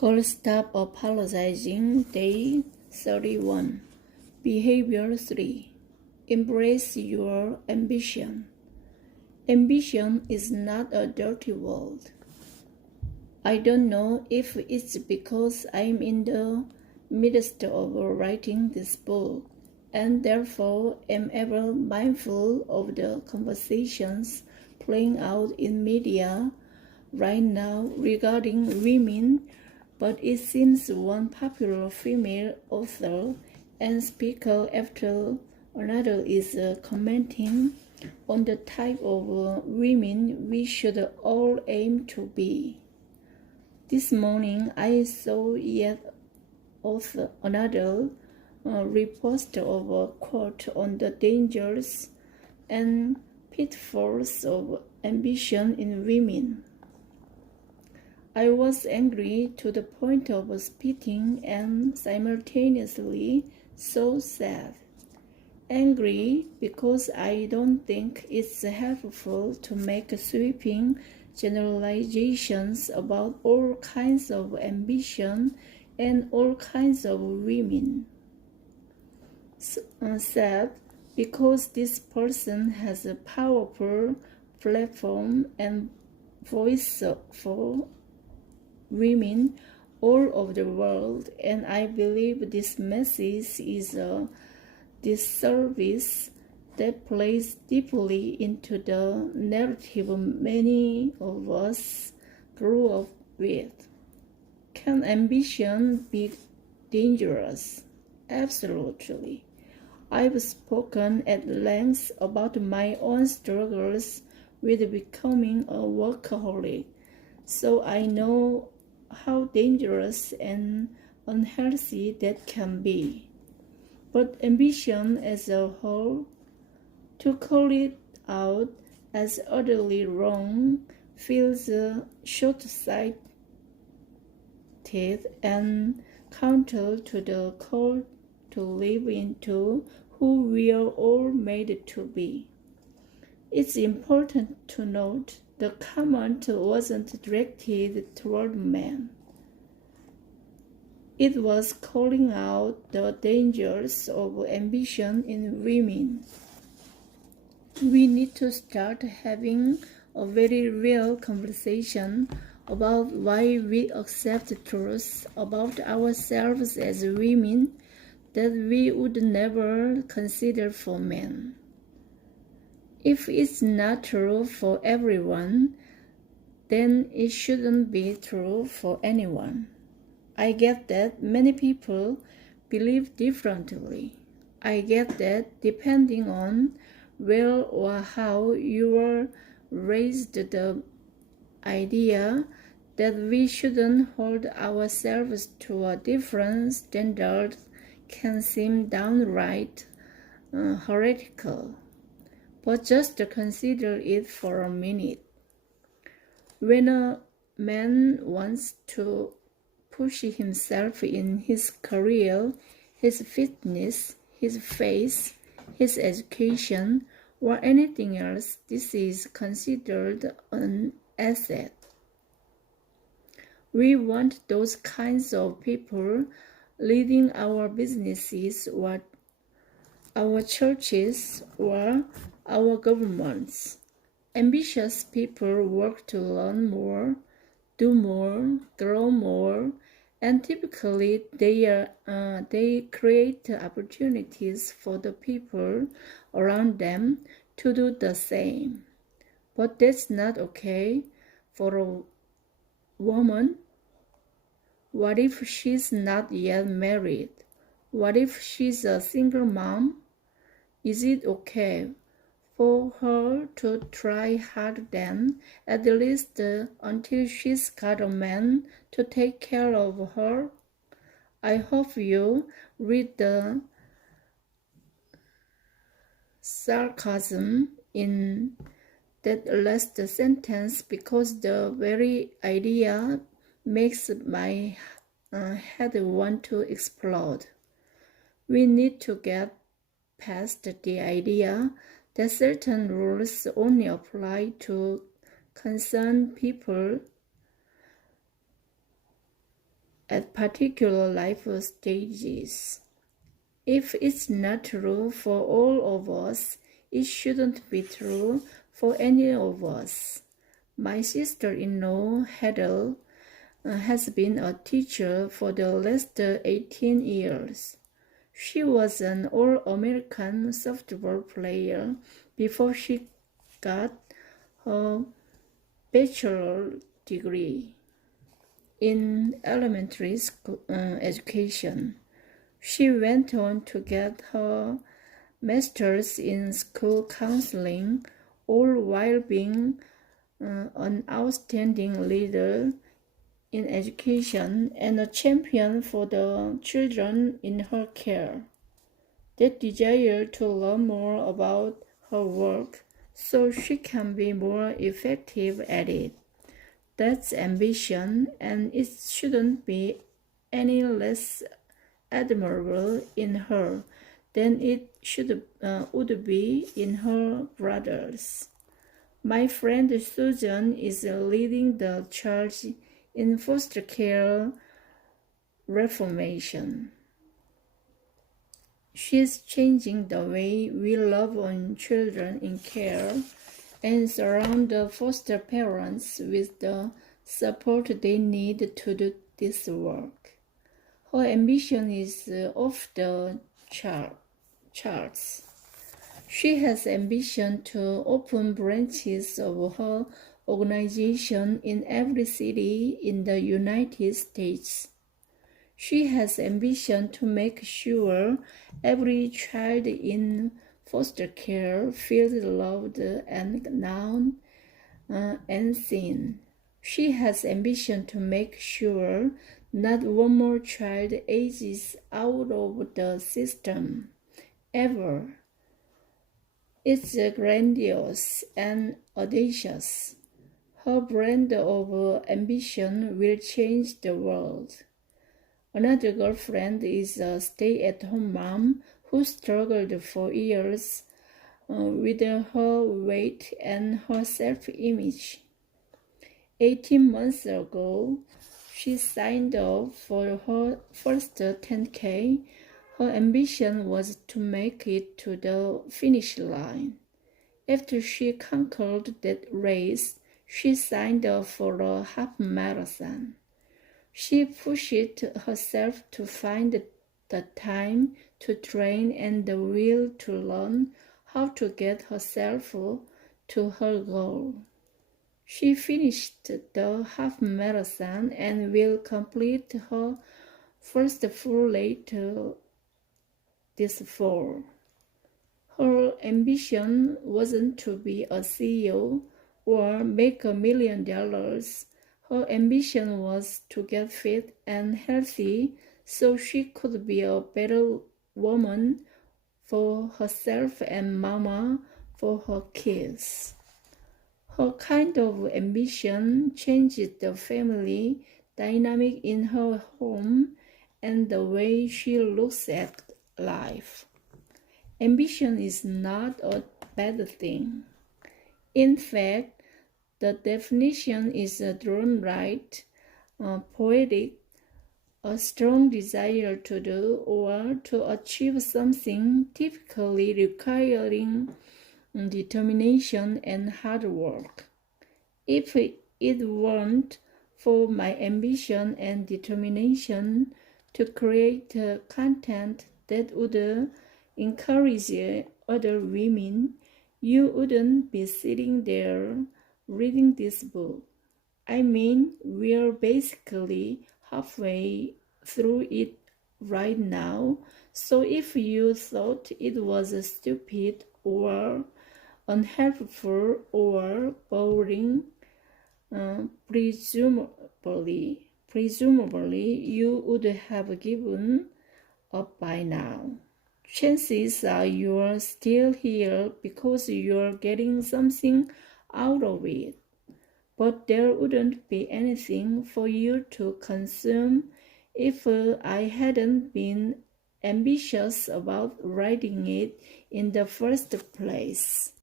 Call Stop Apologizing, Day 31. Behavior 3. Embrace your ambition. Ambition is not a dirty word. I don't know if it's because I'm in the midst of writing this book, and therefore am ever mindful of the conversations playing out in media right now regarding women, but it seems one popular female author and speaker after another is commenting on the type of women we should all aim to be. This morning I saw yet another repost of a quote on the dangers and pitfalls of ambition in women. I was angry to the point of spitting and simultaneously so sad. Angry because I don't think it's helpful to make sweeping generalizations about all kinds of ambition and all kinds of women. Sad because this person has a powerful platform and voice for women all over the world, and I believe this message is a disservice that plays deeply into the narrative many of us grew up with. Can ambition be dangerous? Absolutely. I've spoken at length about my own struggles with becoming a workaholic, so I know how dangerous and unhealthy that can be. But ambition as a whole, to call it out as utterly wrong, feels short-sighted and counter to the call to live into who we are all made to be. It's important to note the comment wasn't directed toward men. It was calling out the dangers of ambition in women. We need to start having a very real conversation about why we accept truths about ourselves as women that we would never consider for men. If it's not true for everyone, then it shouldn't be true for anyone. I get that many people believe differently. I get that depending on where or how you were raised, the idea that we shouldn't hold ourselves to a different standard can seem downright heretical. But just consider it for a minute. When a man wants to push himself in his career, his fitness, his faith, his education, or anything else, this is considered an asset. We want those kinds of people leading our businesses or our churches or our governments. Ambitious people work to learn more, do more, grow more, and typically they create opportunities for the people around them to do the same. But that's not okay for a woman. What if she's not yet married? What if she's a single mom? Is it okay for her to try hard then, at least until she's got a man to take care of her? I hope you read the sarcasm in that last sentence, because the very idea makes my head want to explode. We need to get past the idea that certain rules only apply to concerned people at particular life stages. If it's not true for all of us, it shouldn't be true for any of us. My sister-in-law, Heather, has been a teacher for the last 18 years. She was an All-American softball player before she got her bachelor degree in elementary school education. She went on to get her master's in school counseling, all while being an outstanding leader in education and a champion for the children in her care. That desire to learn more about her work so she can be more effective at it. That's ambition, and it shouldn't be any less admirable in her than it would be in her brothers. My friend Susan is leading the charge in foster care reformation. She is changing the way we love on children in care and surround the foster parents with the support they need to do this work. Her ambition is off the charts. She has ambition to open branches of her organization in every city in the United States. She has ambition to make sure every child in foster care feels loved and known and seen. She has ambition to make sure not one more child ages out of the system, ever. It's grandiose and audacious. Her brand of ambition will change the world. Another girlfriend is a stay-at-home mom who struggled for years with her weight and her self-image. 18 months ago, she signed up for her first 10K. Her ambition was to make it to the finish line. After she conquered that race, she signed up for a half marathon. She pushed herself to find the time to train and the will to learn how to get herself to her goal. She finished the half marathon and will complete her first full late this fall. Her ambition wasn't to be a CEO or make $1 million. Her ambition was to get fit and healthy so she could be a better woman for herself and mama for her kids. Her kind of ambition changed the family dynamic in her home and the way she looks at life. Ambition is not a bad thing. In fact, the definition is drawn right, poetic, a strong desire to do or to achieve something, typically requiring determination and hard work. If it weren't for my ambition and determination to create content that would encourage other women, you wouldn't be sitting there reading this book. I mean, we're basically halfway through it right now, so if you thought it was stupid or unhelpful or boring, presumably you would have given up by now. Chances are you're still here because you're getting something out of it. But there wouldn't be anything for you to consume if I hadn't been ambitious about writing it in the first place.